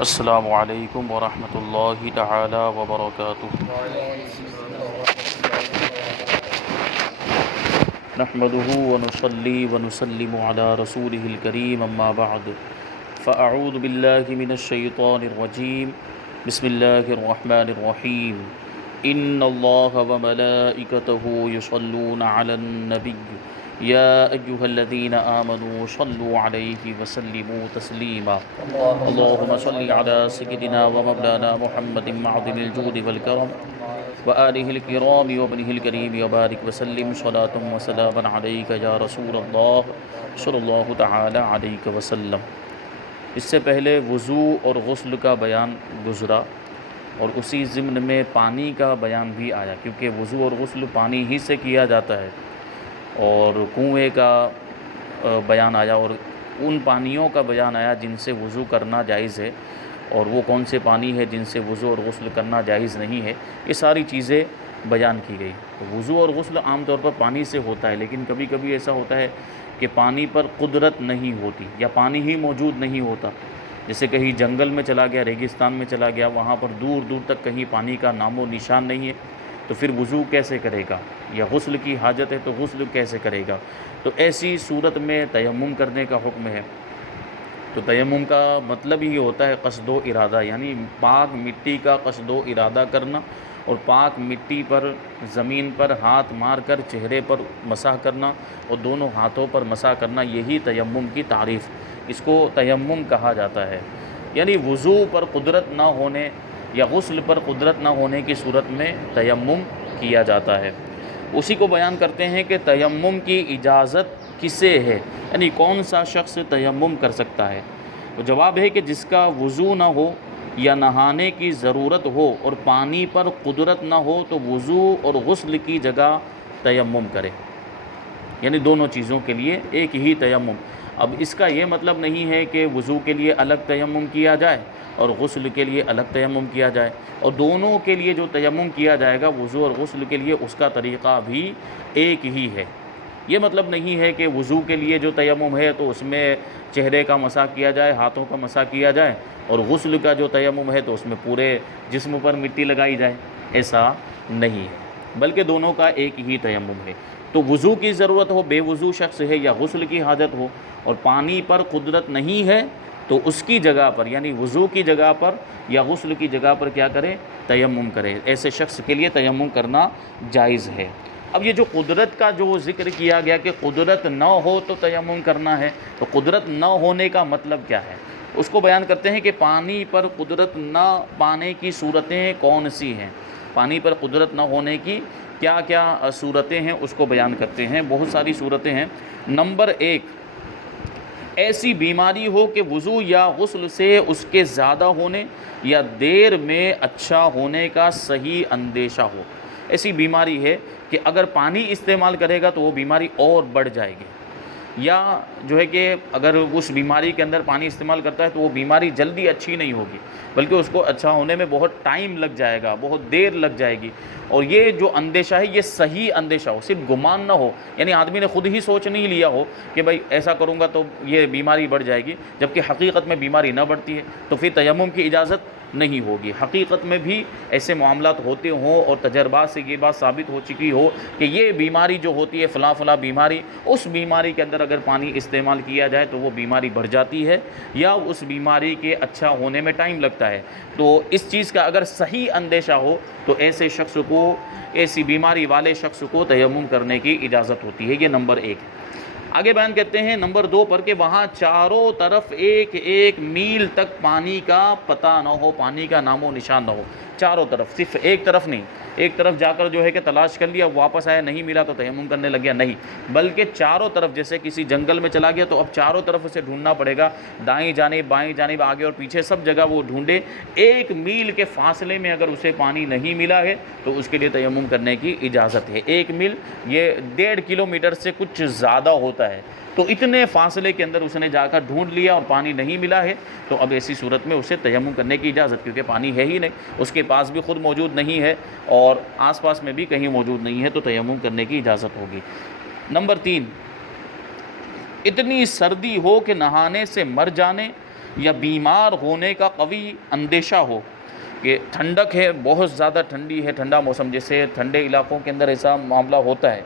السلام علیکم ورحمۃ اللہ تعالی وبرکاتہ۔ نحمده ونصلي ونسلم على رسوله الكريم اما بعد فاعوذ بالله من الشيطان الرجيم بسم الله الرحمن الرحيم ان الله وملائكته يصلون على النبي يا ايها الذين آمنوا صلوا عليه وسلموا تسليما اللهم صل على سيدنا ومولانا محمد معظم الجود والكرم وآلہ الکرام وابنہ الکریم وبارک وسلم صلاۃ وسلاما علیک یا رسول اللہ صلی اللہ تعالی علیہ وسلم۔ اس سے پہلے وضو اور غسل کا بیان گزرا اور اسی ضمن میں پانی کا بیان بھی آیا، کیونکہ وضو اور غسل پانی ہی سے کیا جاتا ہے، اور کنویں کا بیان آیا اور ان پانیوں کا بیان آیا جن سے وضو کرنا جائز ہے، اور وہ کون سے پانی ہے جن سے وضو اور غسل کرنا جائز نہیں ہے۔ یہ ساری چیزیں بیان کی گئی۔ وضو اور غسل عام طور پر پانی سے ہوتا ہے، لیکن کبھی کبھی ایسا ہوتا ہے کہ پانی پر قدرت نہیں ہوتی یا پانی ہی موجود نہیں ہوتا، جیسے کہیں جنگل میں چلا گیا، ریگستان میں چلا گیا، وہاں پر دور دور تک کہیں پانی کا نام و نشان نہیں ہے، تو پھر وضو کیسے کرے گا؟ یا غسل کی حاجت ہے تو غسل کیسے کرے گا؟ تو ایسی صورت میں تیمم کرنے کا حکم ہے۔ تو تیمم کا مطلب ہی ہوتا ہے قصد و ارادہ، یعنی پاک مٹی کا قصد و ارادہ کرنا، اور پاک مٹی پر زمین پر ہاتھ مار کر چہرے پر مسح کرنا اور دونوں ہاتھوں پر مسح کرنا، یہی تیمم کی تعریف، اس کو تیمم کہا جاتا ہے۔ یعنی وضو پر قدرت نہ ہونے یا غسل پر قدرت نہ ہونے کی صورت میں تیمم کیا جاتا ہے۔ اسی کو بیان کرتے ہیں کہ تیمم کی اجازت کسے ہے، یعنی کون سا شخص تیمم کر سکتا ہے؟ تو جواب ہے کہ جس کا وضو نہ ہو یا نہانے کی ضرورت ہو اور پانی پر قدرت نہ ہو تو وضو اور غسل کی جگہ تیمم کرے، یعنی دونوں چیزوں کے لیے ایک ہی تیمم۔ اب اس کا یہ مطلب نہیں ہے کہ وضو کے لیے الگ تیمم کیا جائے اور غسل کے لیے الگ تیمم کیا جائے، اور دونوں کے لیے جو تیمم کیا جائے گا وضو اور غسل کے لیے اس کا طریقہ بھی ایک ہی ہے۔ یہ مطلب نہیں ہے کہ وضو کے لیے جو تیمم ہے تو اس میں چہرے کا مسح کیا جائے، ہاتھوں کا مسح کیا جائے، اور غسل کا جو تیمم ہے تو اس میں پورے جسم پر مٹی لگائی جائے، ایسا نہیں ہے، بلکہ دونوں کا ایک ہی تیمم ہے۔ تو وضو کی ضرورت ہو، بے وضو شخص ہے، یا غسل کی حاجت ہو اور پانی پر قدرت نہیں ہے تو اس کی جگہ پر، یعنی وضو کی جگہ پر یا غسل کی جگہ پر کیا کرے؟ تیمم کرے۔ ایسے شخص کے لیے تیمم کرنا جائز ہے۔ اب یہ جو قدرت کا جو ذکر کیا گیا کہ قدرت نہ ہو تو تیمم کرنا ہے، تو قدرت نہ ہونے کا مطلب کیا ہے؟ اس کو بیان کرتے ہیں کہ پانی پر قدرت نہ پانے کی صورتیں کون سی ہیں، پانی پر قدرت نہ ہونے کی کیا کیا صورتیں ہیں اس کو بیان کرتے ہیں۔ بہت ساری صورتیں ہیں۔ نمبر 1، ایسی بیماری ہو کہ وضو یا غسل سے اس کے زیادہ ہونے یا دیر میں اچھا ہونے کا صحیح اندیشہ ہو۔ ایسی بیماری ہے کہ اگر پانی استعمال کرے گا تو وہ بیماری اور بڑھ جائے گی، یا جو ہے کہ اگر اس بیماری کے اندر پانی استعمال کرتا ہے تو وہ بیماری جلدی اچھی نہیں ہوگی، بلکہ اس کو اچھا ہونے میں بہت ٹائم لگ جائے گا، بہت دیر لگ جائے گی۔ اور یہ جو اندیشہ ہے یہ صحیح اندیشہ ہو، صرف گمان نہ ہو، یعنی آدمی نے خود ہی سوچ نہیں لیا ہو کہ بھائی ایسا کروں گا تو یہ بیماری بڑھ جائے گی، جبکہ حقیقت میں بیماری نہ بڑھتی ہے، تو پھر تیمم کی اجازت نہیں ہوگی۔ حقیقت میں بھی ایسے معاملات ہوتے ہوں اور تجربات سے یہ بات ثابت ہو چکی ہو کہ یہ بیماری جو ہوتی ہے فلاں فلاں بیماری، اس بیماری کے اندر اگر پانی استعمال کیا جائے تو وہ بیماری بڑھ جاتی ہے، یا اس بیماری کے اچھا ہونے میں ٹائم لگتا ہے۔ تو اس چیز کا اگر صحیح اندیشہ ہو تو ایسے شخص کو، ایسی بیماری والے شخص کو تیمم کرنے کی اجازت ہوتی ہے۔ یہ نمبر 1 ہے۔ آگے بیان کرتے ہیں نمبر 2 پر کہ وہاں چاروں طرف ایک ایک میل تک پانی کا پتہ نہ ہو، پانی کا نام و نشان نہ ہو، چاروں طرف، صرف ایک طرف نہیں، ایک طرف جا کر جو ہے کہ تلاش کر لیا، واپس آیا نہیں ملا تو تیمم کرنے لگ گیا، نہیں، بلکہ چاروں طرف، جیسے کسی جنگل میں چلا گیا تو اب چاروں طرف اسے ڈھونڈنا پڑے گا، دائیں جانب بائیں جانب آگے اور پیچھے سب جگہ وہ ڈھونڈے، ایک میل کے فاصلے میں اگر اسے پانی نہیں ملا ہے تو اس کے لیے تیمم کرنے کی اجازت ہے۔ ایک میل یہ 1.5 کلومیٹر سے کچھ زیادہ ہوتا ہے، تو اتنے فاصلے کے اندر اس نے جا کر ڈھونڈ لیا اور پانی نہیں ملا ہے تو اب ایسی صورت میں اسے تیمم کرنے کی اجازت، کیونکہ پانی ہے ہی نہیں، اس کے پاس بھی خود موجود نہیں ہے اور آس پاس میں بھی کہیں موجود نہیں ہے، تو تیمم کرنے کی اجازت ہوگی۔ نمبر 3، اتنی سردی ہو کہ نہانے سے مر جانے یا بیمار ہونے کا قوی اندیشہ ہو کہ ٹھنڈک ہے، بہت زیادہ ٹھنڈی ہے، ٹھنڈا موسم، جیسے ٹھنڈے علاقوں کے اندر ایسا معاملہ ہوتا ہے،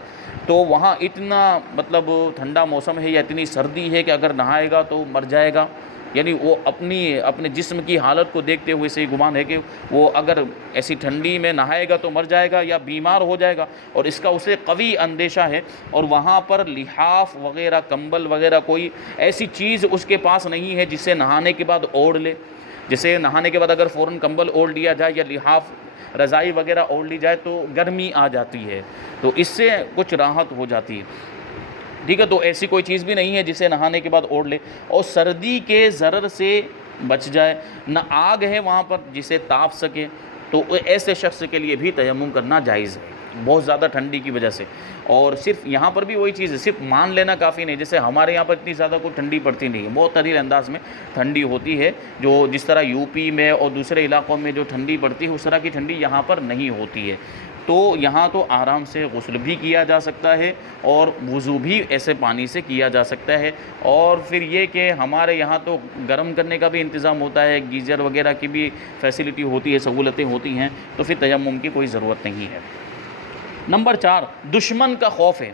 تو وہاں اتنا مطلب ٹھنڈا موسم ہے یا اتنی سردی ہے کہ اگر نہائے گا تو مر جائے گا، یعنی وہ اپنے جسم کی حالت کو دیکھتے ہوئے سے گمان ہے کہ وہ اگر ایسی ٹھنڈی میں نہائے گا تو مر جائے گا یا بیمار ہو جائے گا، اور اس کا اسے قوی اندیشہ ہے، اور وہاں پر لحاف وغیرہ، کمبل وغیرہ کوئی ایسی چیز اس کے پاس نہیں ہے جسے نہانے کے بعد اوڑھ لے، جسے نہانے کے بعد اگر فوراً کمبل اوڑھ لیا جائے یا لحاف رضائی وغیرہ اوڑھ لی جائے تو گرمی آ جاتی ہے، تو اس سے کچھ راحت ہو جاتی ہے، ٹھیک ہے۔ تو ایسی کوئی چیز بھی نہیں ہے جسے نہانے کے بعد اوڑھ لے، اور سردی کے ضرر سے بچ جائے، نہ آگ ہے وہاں پر جسے تاپ سکے، تو ایسے شخص کے لیے بھی تیمم کرنا جائز ہے بہت زیادہ ٹھنڈی کی وجہ سے۔ اور صرف یہاں پر بھی وہی چیز ہے، صرف مان لینا کافی نہیں، جیسے ہمارے یہاں پر اتنی زیادہ کوئی ٹھنڈی پڑتی نہیں ہے، بہت قلیل انداز میں ٹھنڈی ہوتی ہے، جو جس طرح یو پی میں اور دوسرے علاقوں میں جو ٹھنڈی پڑتی ہے اس طرح کی ٹھنڈی یہاں پر نہیں ہوتی ہے، تو یہاں تو آرام سے غسل بھی کیا جا سکتا ہے اور وضو بھی ایسے پانی سے کیا جا سکتا ہے۔ اور پھر یہ کہ ہمارے یہاں تو گرم کرنے کا بھی انتظام ہوتا ہے، گیزر وغیرہ کی بھی فیسلٹی ہوتی ہے، سہولتیں ہوتی ہیں، تو پھر تیمم کی کوئی ضرورت نہیں ہے۔ نمبر 4، دشمن کا خوف ہے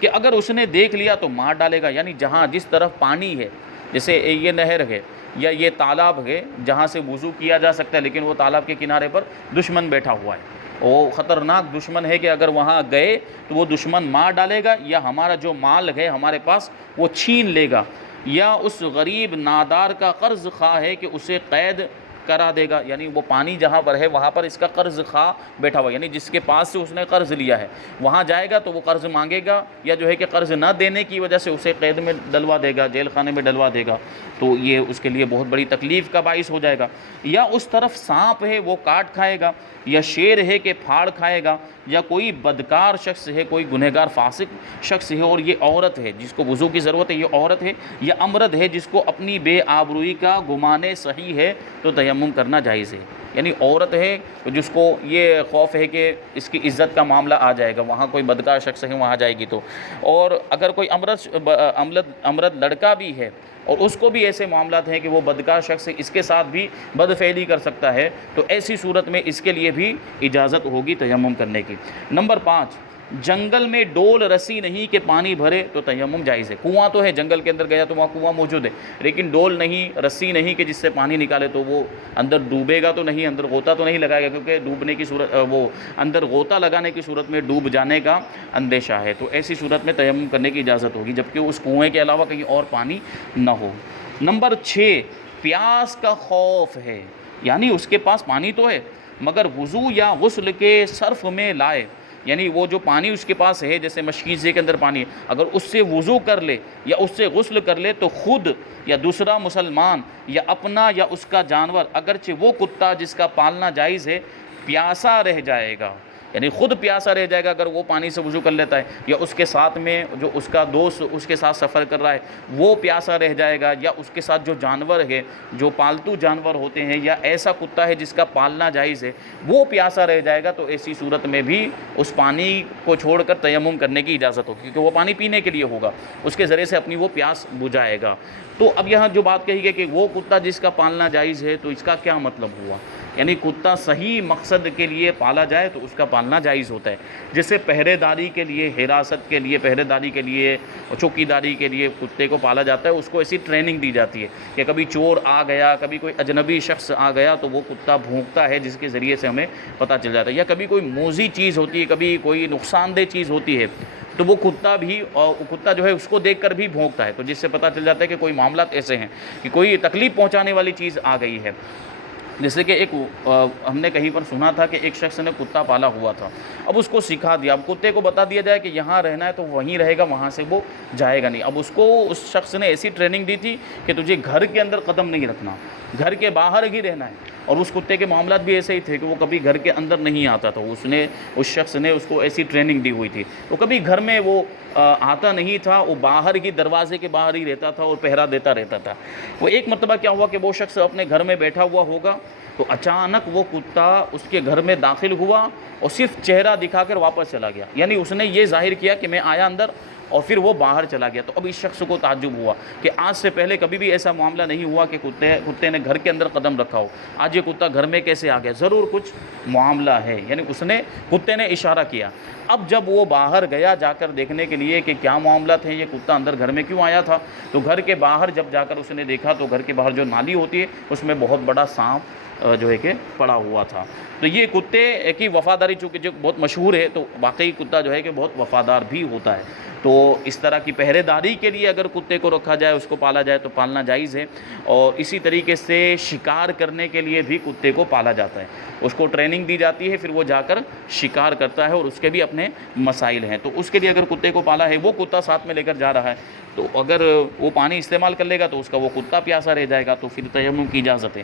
کہ اگر اس نے دیکھ لیا تو مار ڈالے گا، یعنی جہاں جس طرف پانی ہے، جیسے یہ نہر ہے یا یہ تالاب ہے جہاں سے وضو کیا جا سکتا ہے، لیکن وہ تالاب کے کنارے پر دشمن بیٹھا ہوا ہے، وہ خطرناک دشمن ہے کہ اگر وہاں گئے تو وہ دشمن مار ڈالے گا، یا ہمارا جو مال ہے ہمارے پاس وہ چھین لے گا، یا اس غریب نادار کا قرض خواہ ہے کہ اسے قید کرا دے گا، یعنی وہ پانی جہاں پر ہے وہاں پر اس کا قرض خواہ بیٹھا ہوا، یعنی جس کے پاس سے اس نے قرض لیا ہے وہاں جائے گا تو وہ قرض مانگے گا، یا جو ہے کہ قرض نہ دینے کی وجہ سے اسے قید میں ڈلوا دے گا، جیل خانے میں ڈلوا دے گا، تو یہ اس کے لیے بہت بڑی تکلیف کا باعث ہو جائے گا۔ یا اس طرف سانپ ہے وہ کاٹ کھائے گا، یا شیر ہے کہ پھاڑ کھائے گا، یا کوئی بدکار شخص ہے، کوئی گنہگار فاسق شخص ہے، اور یہ عورت ہے جس کو وضو کی ضرورت ہے، یہ عورت ہے، یا امرد ہے جس کو اپنی بے آبروئی کا گمان صحیح ہے، تو تیمم کرنا جائز ہے، یعنی عورت ہے جس کو یہ خوف ہے کہ اس کی عزت کا معاملہ آ جائے گا، وہاں کوئی بدکار شخص ہے وہاں جائے گی تو، اور اگر کوئی امرد لڑکا بھی ہے اور اس کو بھی ایسے معاملات ہیں کہ وہ بدکار شخص اس کے ساتھ بھی بدفعلی کر سکتا ہے، تو ایسی صورت میں اس کے لیے بھی اجازت ہوگی تیمم کرنے کی۔ نمبر 5، جنگل میں ڈول رسی نہیں کہ پانی بھرے تو تیمم جائز ہے۔ کنواں تو ہے، جنگل کے اندر گیا تو وہاں کنواں موجود ہے، لیکن ڈول نہیں، رسی نہیں کہ جس سے پانی نکالے، تو وہ اندر ڈوبے گا تو نہیں، اندر غوطہ تو نہیں لگائے گا، کیونکہ ڈوبنے کی صورت وہ اندر غوطہ لگانے کی صورت میں ڈوب جانے کا اندیشہ ہے، تو ایسی صورت میں تیمم کرنے کی اجازت ہوگی، جبکہ اس کنویں کے علاوہ کہیں اور پانی نہ ہو۔ نمبر 6، پیاس کا خوف ہے، یعنی اس کے پاس پانی تو ہے مگر وضو یا غسل کے صرف میں لائے، یعنی وہ جو پانی اس کے پاس ہے، جیسے مشکیزے کے اندر پانی ہے، اگر اس سے وضو کر لے یا اس سے غسل کر لے تو خود یا دوسرا مسلمان یا اپنا یا اس کا جانور، اگرچہ وہ کتا جس کا پالنا جائز ہے، پیاسا رہ جائے گا، یعنی خود پیاسا رہ جائے گا اگر وہ پانی سے وضو کر لیتا ہے، یا اس کے ساتھ میں جو اس کا دوست اس کے ساتھ سفر کر رہا ہے وہ پیاسا رہ جائے گا، یا اس کے ساتھ جو جانور ہے، جو پالتو جانور ہوتے ہیں، یا ایسا کتا ہے جس کا پالنا جائز ہے وہ پیاسا رہ جائے گا، تو ایسی صورت میں بھی اس پانی کو چھوڑ کر تیمم کرنے کی اجازت ہوگی، کیونکہ وہ پانی پینے کے لیے ہوگا، اس کے ذریعے سے اپنی وہ پیاس بجھائے گا۔ تو اب یہاں جو بات کہی گئی کہ وہ کتا جس کا پالنا جائز ہے، تو اس کا کیا مطلب ہوا؟ یعنی کتا صحیح مقصد کے لیے پالا جائے تو اس کا پالنا جائز ہوتا ہے، جیسے پہرے داری کے لیے، حراست کے لیے، پہرے داری کے لیے، چوکی داری کے لیے کتے کو پالا جاتا ہے، اس کو ایسی ٹریننگ دی جاتی ہے کہ کبھی چور آ گیا، کبھی کوئی اجنبی شخص آ گیا تو وہ کتا بھونکتا ہے، جس کے ذریعے سے ہمیں پتہ چل جاتا ہے، یا کبھی کوئی موذی چیز ہوتی ہے، کبھی کوئی نقصان دہ چیز ہوتی ہے تو وہ کتا جو ہے اس کو دیکھ کر بھی بھونکتا ہے، تو جس سے پتہ چل جاتا ہے کہ کوئی معاملات ایسے ہیں کہ کوئی تکلیف پہنچانے والی چیز آ گئی ہے۔ جیسے کہ ہم نے کہیں پر سنا تھا کہ ایک شخص نے کتا پالا ہوا تھا، اب اس کو سکھا دیا، اب کتے کو بتا دیا جائے کہ یہاں رہنا ہے تو وہیں رہے گا، وہاں سے وہ جائے گا نہیں، اب اس کو اس شخص نے ایسی ٹریننگ دی تھی کہ تجھے گھر کے اندر قدم نہیں رکھنا، گھر کے باہر ہی رہنا ہے، اور اس کتے کے معاملات بھی ایسے ہی تھے کہ وہ کبھی گھر کے اندر نہیں آتا تھا، اس شخص نے اس کو ایسی ٹریننگ دی ہوئی تھی، تو کبھی گھر میں وہ آتا نہیں تھا، وہ باہر ہی دروازے کے باہر ہی رہتا تھا اور پہرا دیتا رہتا تھا۔ وہ ایک مرتبہ کیا ہوا کہ وہ شخص اپنے گھر میں بیٹھا ہوا ہوگا تو اچانک وہ کتا اس کے گھر میں داخل ہوا اور صرف چہرہ دکھا کر واپس چلا گیا، یعنی اس نے یہ ظاہر کیا کہ میں آیا اندر اور پھر وہ باہر چلا گیا۔ تو اب اس شخص کو تعجب ہوا کہ آج سے پہلے کبھی بھی ایسا معاملہ نہیں ہوا کہ کتے نے گھر کے اندر قدم رکھا ہو، آج یہ کتا گھر میں کیسے آ گیا؟ ضرور کچھ معاملہ ہے، یعنی کتے نے اشارہ کیا۔ اب جب وہ باہر گیا جا کر دیکھنے کے لیے کہ کیا معاملات ہیں، یہ کتا اندر گھر میں کیوں آیا تھا، تو گھر کے باہر جب جا کر اس نے دیکھا تو گھر کے باہر جو نالی ہوتی ہے اس میں بہت بڑا سانپ جو ہے کہ پڑا ہوا تھا۔ تو یہ کتے کی وفاداری چونکہ جو بہت مشہور ہے، تو واقعی کتا جو ہے کہ بہت وفادار بھی ہوتا ہے۔ تو اس طرح کی پہرے داری کے لیے اگر کتے کو رکھا جائے، اس کو پالا جائے تو پالنا جائز ہے۔ اور اسی طریقے سے شکار کرنے کے لیے بھی کتے کو پالا جاتا ہے، اس کو ٹریننگ دی جاتی ہے، پھر وہ جا کر شکار کرتا ہے، اور اس کے بھی اپنے مسائل ہیں۔ تو اس کے لیے اگر کتے کو پالا ہے، وہ کتا ساتھ میں لے کر جا رہا ہے، تو اگر وہ پانی استعمال کر لے گا تو اس کا وہ کتا پیاسا رہ جائے گا، تو پھر تیمم کی اجازت ہے۔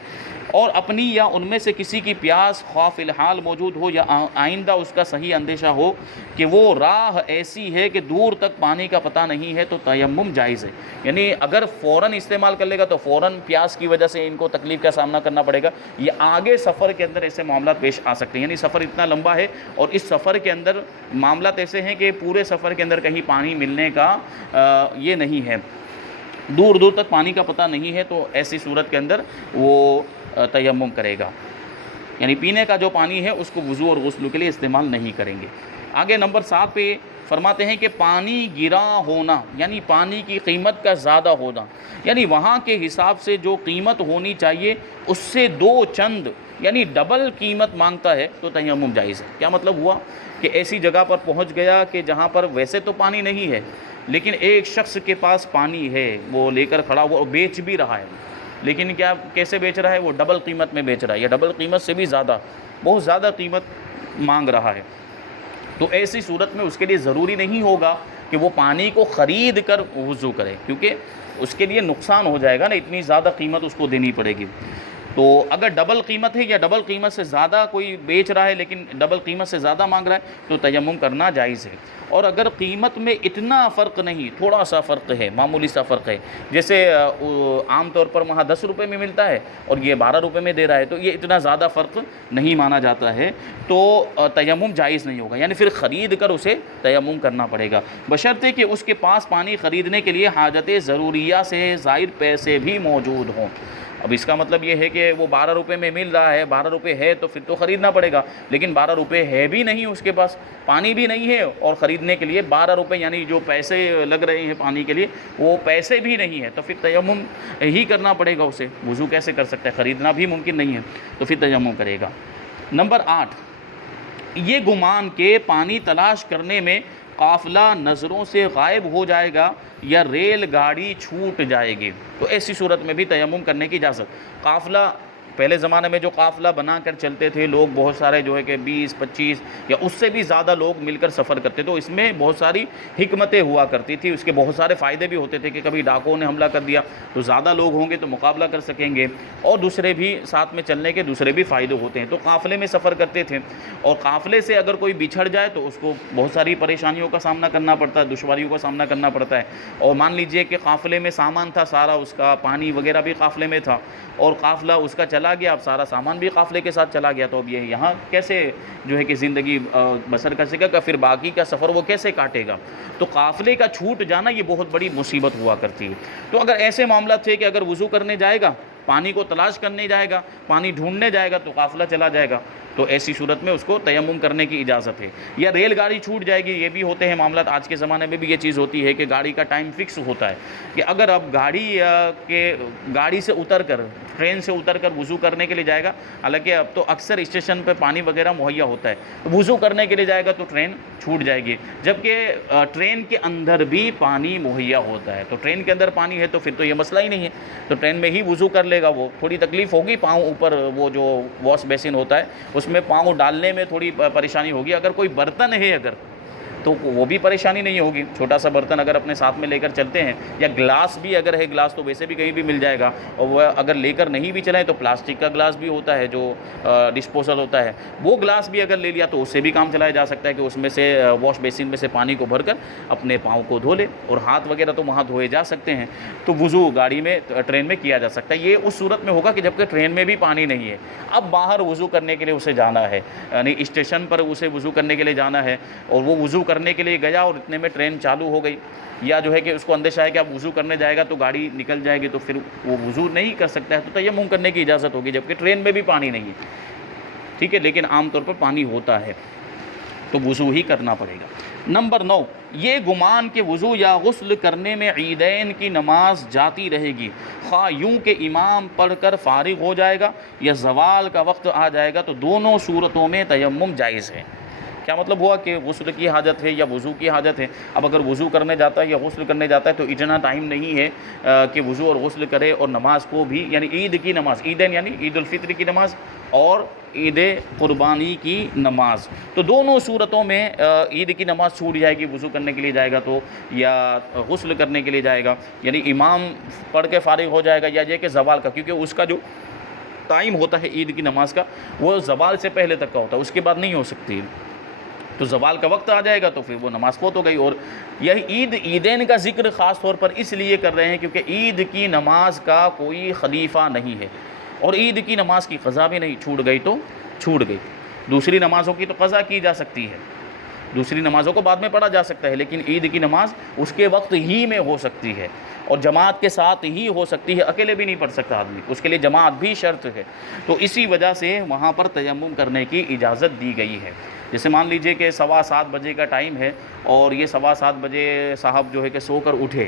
اور اپنی یا ان میں سے کسی کی پیاس خواہ فی الحال موجود ہو یا آئندہ اس کا صحیح اندیشہ ہو کہ وہ راہ ایسی ہے کہ دور تک پانی کا پتہ نہیں ہے، تو تیمم جائز ہے۔ یعنی اگر فوراً استعمال کر لے گا تو فوراً پیاس کی وجہ سے ان کو تکلیف کا سامنا کرنا پڑے گا، یا آگے سفر کے اندر ایسے معاملات پیش آ سکتے ہیں۔ یعنی سفر اتنا لمبا ہے اور اس سفر کے اندر معاملات ایسے ہیں کہ پورے سفر کے اندر کہیں پانی ملنے کا یہ نہیں ہے، دور دور تک پانی کا پتہ نہیں ہے، تو ایسی صورت کے اندر وہ تیمم کرے گا، یعنی پینے کا جو پانی ہے اس کو وضو اور غسل کے لیے استعمال نہیں کریں گے۔ آگے نمبر 7 پہ فرماتے ہیں کہ پانی گرا ہونا، یعنی پانی کی قیمت کا زیادہ ہونا، یعنی وہاں کے حساب سے جو قیمت ہونی چاہیے اس سے 2 چند یعنی ڈبل قیمت مانگتا ہے تو تیمم جائز ہے۔ کیا مطلب ہوا کہ ایسی جگہ پر پہنچ گیا کہ جہاں پر ویسے تو پانی نہیں ہے، لیکن ایک شخص کے پاس پانی ہے، وہ لے کر کھڑا ہوا، بیچ بھی رہا ہے، لیکن کیسے بیچ رہا ہے؟ وہ ڈبل قیمت میں بیچ رہا ہے، یا ڈبل قیمت سے بھی زیادہ، بہت زیادہ قیمت مانگ رہا ہے۔ تو ایسی صورت میں اس کے لیے ضروری نہیں ہوگا کہ وہ پانی کو خرید کر وضو کرے، کیونکہ اس کے لیے نقصان ہو جائے گا نا، اتنی زیادہ قیمت اس کو دینی پڑے گی۔ تو اگر ڈبل قیمت ہے یا ڈبل قیمت سے زیادہ کوئی بیچ رہا ہے لیکن ڈبل قیمت سے زیادہ مانگ رہا ہے تو تیمم کرنا جائز ہے۔ اور اگر قیمت میں اتنا فرق نہیں، تھوڑا سا فرق ہے، معمولی سا فرق ہے، جیسے عام طور پر وہاں 10 روپے میں ملتا ہے اور یہ 12 روپے میں دے رہا ہے، تو یہ اتنا زیادہ فرق نہیں مانا جاتا ہے، تو تیمم جائز نہیں ہوگا، یعنی پھر خرید کر اسے تیمم کرنا پڑے گا، بشرطے کہ اس کے پاس پانی خریدنے کے لیے حاجت ضروریہ سے زائد پیسے بھی موجود ہوں۔ اب اس کا مطلب یہ ہے کہ وہ 12 روپے میں مل رہا ہے، 12 روپے ہے تو پھر تو خریدنا پڑے گا، لیکن 12 روپے ہے بھی نہیں اس کے پاس، پانی بھی نہیں ہے، اور خریدنے کے لیے 12 روپے یعنی جو پیسے لگ رہے ہیں پانی کے لیے وہ پیسے بھی نہیں ہے، تو پھر تیمم ہی کرنا پڑے گا اسے، وضو کیسے کر سکتا ہے؟ خریدنا بھی ممکن نہیں ہے، تو پھر تیمم کرے گا۔ نمبر 8، یہ گمان کہ پانی تلاش کرنے میں قافلہ نظروں سے غائب ہو جائے گا یا ریل گاڑی چھوٹ جائے گی، تو ایسی صورت میں بھی تیمم کرنے کی اجازت۔ قافلہ پہلے زمانے میں جو قافلہ بنا کر چلتے تھے لوگ، بہت سارے جو ہے کہ 20-25 یا اس سے بھی زیادہ لوگ مل کر سفر کرتے، تو اس میں بہت ساری حکمتیں ہوا کرتی تھی، اس کے بہت سارے فائدے بھی ہوتے تھے کہ کبھی ڈاکوؤں نے حملہ کر دیا تو زیادہ لوگ ہوں گے تو مقابلہ کر سکیں گے، اور دوسرے بھی ساتھ میں چلنے کے دوسرے بھی فائدے ہوتے ہیں، تو قافلے میں سفر کرتے تھے، اور قافلے سے اگر کوئی بچھڑ جائے تو اس کو بہت ساری پریشانیوں کا سامنا کرنا پڑتا ہے، دشواریوں کا سامنا کرنا پڑتا ہے۔ اور مان لیجئے کہ قافلے میں سامان تھا سارا، اس کا پانی وغیرہ بھی قافلے میں تھا، اور قافلہ اس کا چلا گیا، اب سارا سامان بھی قافلے کے ساتھ چلا گیا، تو اب یہ یہاں کیسے جو ہے کہ زندگی بسر کر سکے گا، پھر باقی کا سفر وہ کیسے کاٹے گا؟ تو قافلے کا چھوٹ جانا یہ بہت بڑی مصیبت ہوا کرتی ہے۔ تو اگر ایسے معاملات تھے کہ اگر وضو کرنے جائے گا، پانی کو تلاش کرنے جائے گا، پانی ڈھونڈنے جائے گا تو قافلہ چلا جائے گا، تو ایسی صورت میں اس کو تیمم کرنے کی اجازت ہے۔ یا ریل گاڑی چھوٹ جائے گی، یہ بھی ہوتے ہیں معاملات، آج کے زمانے میں بھی یہ چیز ہوتی ہے کہ گاڑی کا ٹائم فکس ہوتا ہے کہ اگر اب گاڑی سے اتر کر، ٹرین سے اتر کر وضو کرنے کے لیے جائے گا، حالانکہ اب تو اکثر اسٹیشن پہ پانی وغیرہ مہیا ہوتا ہے، وضو کرنے کے لیے جائے گا تو ٹرین چھوٹ جائے گی، جبکہ ٹرین کے اندر بھی پانی مہیا ہوتا ہے، تو ٹرین کے اندر پانی ہے تو پھر تو یہ مسئلہ ہی نہیں ہے، تو ٹرین میں ہی وضو کر لے گا۔ وہ تھوڑی تکلیف ہوگی، پاؤں اوپر وہ جو واش بیسن ہوتا ہے اس میں پاؤں ڈالنے میں تھوڑی پریشانی ہوگی، اگر کوئی برتن ہے تو وہ بھی پریشانی نہیں ہوگی، چھوٹا سا برتن اگر اپنے ساتھ میں لے کر چلتے ہیں، یا گلاس بھی اگر ہے، گلاس تو ویسے بھی کہیں بھی مل جائے گا، اور وہ اگر لے کر نہیں بھی چلیں تو پلاسٹک کا گلاس بھی ہوتا ہے جو ڈسپوزل ہوتا ہے، وہ گلاس بھی اگر لے لیا تو اس سے بھی کام چلایا جا سکتا ہے کہ اس میں سے واش بیسن میں سے پانی کو بھر کر اپنے پاؤں کو دھو لے، اور ہاتھ وغیرہ تو وہاں دھوئے جا سکتے ہیں، تو وضو گاڑی میں، ٹرین میں کیا جا سکتا ہے۔ یہ اس صورت میں ہوگا کہ جبکہ ٹرین میں بھی پانی نہیں ہے، اب باہر وضو کرنے کے لیے اسے جانا ہے، یعنی اسٹیشن پر اسے وضو کرنے کے لیے جانا ہے، اور وہ وضو کرنے کے لیے گیا اور اتنے میں ٹرین چالو ہو گئی، یا جو ہے کہ اس کو اندیشہ ہے کہ اب وضو کرنے جائے گا تو گاڑی نکل جائے گی، تو پھر وہ وضو نہیں کر سکتا ہے، تو تیمم کرنے کی اجازت ہوگی، جبکہ ٹرین میں بھی پانی نہیں ہے، ٹھیک ہے، لیکن عام طور پر پانی ہوتا ہے تو وضو ہی کرنا پڑے گا۔ نمبر 9، یہ گمان کہ وضو یا غسل کرنے میں عیدین کی نماز جاتی رہے گی، خواہ یوں کہ امام پڑھ کر فارغ ہو جائے گا یا زوال کا وقت آ جائے گا، تو دونوں صورتوں میں تیمم جائز ہے۔ کیا مطلب ہوا کہ غسل کی حاجت ہے یا وضو کی حاجت ہے؟ اب اگر وضو کرنے جاتا ہے یا غسل کرنے جاتا ہے تو اتنا ٹائم نہیں ہے کہ وضو اور غسل کرے اور نماز کو بھی، یعنی عید کی نماز، عیدین یعنی عید الفطر کی نماز اور عید قربانی کی نماز، تو دونوں صورتوں میں عید کی نماز چھوٹ جائے گی، وضو کرنے کے لیے جائے گا تو، یا غسل کرنے کے لیے جائے گا، یعنی امام پڑھ کے فارغ ہو جائے گا، یا یہ کہ زوال کا، کیونکہ اس کا جو ٹائم ہوتا ہے عید کی نماز کا وہ زوال سے پہلے تک کا ہوتا ہے، اس کے بعد نہیں ہو سکتی، تو زوال کا وقت آ جائے گا تو پھر وہ نماز فوت ہو گئی۔ اور یہ عیدین کا ذکر خاص طور پر اس لیے کر رہے ہیں کیونکہ عید کی نماز کا کوئی خلیفہ نہیں ہے، اور عید کی نماز کی قضا بھی نہیں، چھوٹ گئی تو چھوٹ گئی۔ دوسری نمازوں کی تو قضا کی جا سکتی ہے، دوسری نمازوں کو بعد میں پڑھا جا سکتا ہے، لیکن عید کی نماز اس کے وقت ہی میں ہو سکتی ہے اور جماعت کے ساتھ ہی ہو سکتی ہے، اکیلے بھی نہیں پڑھ سکتا آدمی، اس کے لیے جماعت بھی شرط ہے، تو اسی وجہ سے وہاں پر تیمم کرنے کی اجازت دی گئی ہے۔ جیسے مان لیجئے کہ 7:15 بجے کا ٹائم ہے اور یہ 7:15 بجے صاحب جو ہے کہ سو کر اٹھے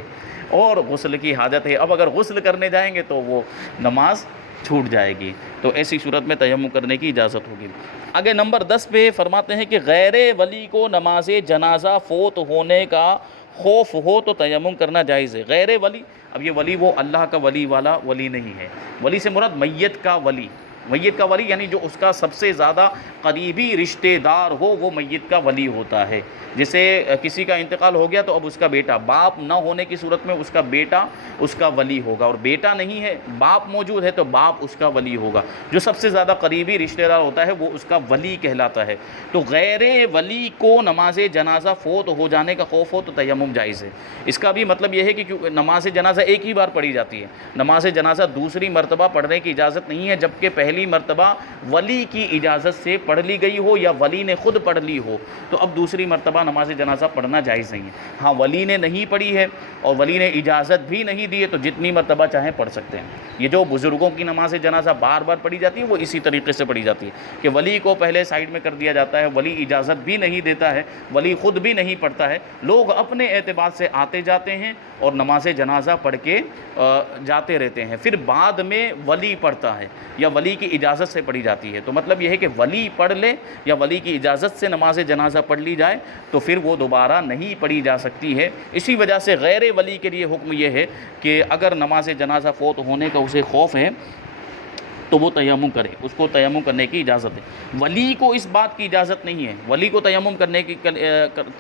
اور غسل کی حاجت ہے، اب اگر غسل کرنے جائیں گے تو وہ نماز چھوٹ جائے گی، تو ایسی صورت میں تیمم کرنے کی اجازت ہوگی۔ آگے نمبر 10 پہ فرماتے ہیں کہ غیر ولی کو نماز جنازہ فوت ہونے کا خوف ہو تو تیمم کرنا جائز ہے۔ غیر ولی، اب یہ ولی وہ اللہ کا ولی والا ولی نہیں ہے، ولی سے مراد میت کا ولی، میت کا ولی یعنی جو اس کا سب سے زیادہ قریبی رشتہ دار ہو وہ میت کا ولی ہوتا ہے۔ جیسے کسی کا انتقال ہو گیا تو اب اس کا بیٹا، باپ نہ ہونے کی صورت میں اس کا بیٹا اس کا ولی ہوگا، اور بیٹا نہیں ہے باپ موجود ہے تو باپ اس کا ولی ہوگا، جو سب سے زیادہ قریبی رشتہ دار ہوتا ہے وہ اس کا ولی کہلاتا ہے۔ تو غیر ولی کو نماز جنازہ فوت ہو جانے کا خوف ہو تو تیمم جائز ہے۔ اس کا بھی مطلب یہ ہے کہ نماز جنازہ ایک ہی بار پڑھی جاتی ہے، نماز جنازہ دوسری مرتبہ پڑھنے کی اجازت نہیں ہے، جبکہ پہلی مرتبہ ولی کی اجازت سے پڑھ لی گئی ہو یا ولی نے خود پڑھ لی ہو، تو اب دوسری مرتبہ نماز جنازہ پڑھنا جائز نہیں ہے۔ ہاں ولی نے نہیں پڑھی ہے اور ولی نے اجازت بھی نہیں دی ہے تو جتنی مرتبہ چاہیں پڑھ سکتے ہیں۔ یہ جو بزرگوں کی نماز جنازہ بار بار پڑھی جاتی ہے وہ اسی طریقے سے پڑھی جاتی ہے کہ ولی کو پہلے سائیڈ میں کر دیا جاتا ہے، ولی اجازت بھی نہیں دیتا ہے، ولی خود بھی نہیں پڑھتا ہے، لوگ اپنے اعتبار سے آتے جاتے ہیں اور نماز جنازہ پڑھ کے جاتے رہتے ہیں، پھر بعد میں ولی پڑھتا ہے یا ولی کی اجازت سے پڑھی جاتی ہے۔ تو مطلب یہ ہے کہ ولی پڑھ لے یا ولی کی اجازت سے نماز جنازہ پڑھ لی جائے تو پھر وہ دوبارہ نہیں پڑھی جا سکتی ہے۔ اسی وجہ سے غیر ولی کے لیے حکم یہ ہے کہ اگر نماز جنازہ فوت ہونے کا اسے خوف ہے تو وہ تیمم کرے، اس کو تیمم کرنے کی اجازت ہے۔ ولی کو اس بات کی اجازت نہیں ہے، ولی کو تیمم کرنے کی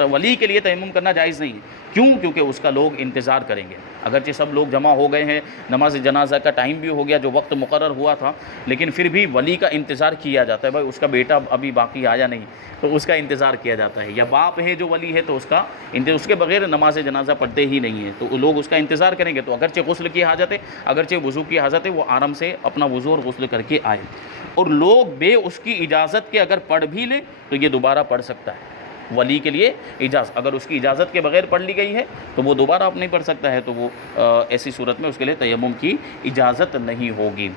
ولی کے لیے تیمم کرنا جائز نہیں ہے۔ کیوں؟ کیونکہ اس کا لوگ انتظار کریں گے، اگرچہ سب لوگ جمع ہو گئے ہیں، نماز جنازہ کا ٹائم بھی ہو گیا جو وقت مقرر ہوا تھا، لیکن پھر بھی ولی کا انتظار کیا جاتا ہے، بھائی اس کا بیٹا ابھی باقی آیا نہیں تو اس کا انتظار کیا جاتا ہے، یا باپ ہے جو ولی ہے تو اس کے بغیر نماز جنازہ پڑھتے ہی نہیں ہیں، تو لوگ اس کا انتظار کریں گے۔ تو اگرچہ غسل کی حاجت ہے، اگرچہ وضو کی حاجت ہے، وہ آرام سے اپنا وضو اور غسل کر کے آئے، اور لوگ بے اس کی اجازت کے اگر پڑھ بھی لے تو یہ دوبارہ پڑھ سکتا ہے۔ ولی کے لیے اجازت، اگر اس کی اجازت کے بغیر پڑھ لی گئی ہے تو وہ دوبارہ اب نہیں پڑھ سکتا ہے، تو وہ ایسی صورت میں اس کے لیے تیمم کی اجازت نہیں ہوگی۔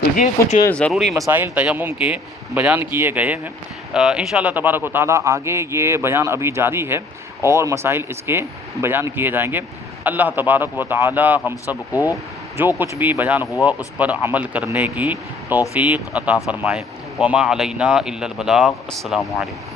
تو یہ کچھ ضروری مسائل تیمم کے بیان کیے گئے ہیں۔ انشاءاللہ تبارک و تعالی آگے یہ بیان ابھی جاری ہے اور مسائل اس کے بیان کیے جائیں گے۔ اللہ تبارک و تعالی ہم سب کو جو کچھ بھی بیان ہوا اس پر عمل کرنے کی توفیق عطا فرمائے۔ وما علینا الا البلاغ۔ السلام علیکم۔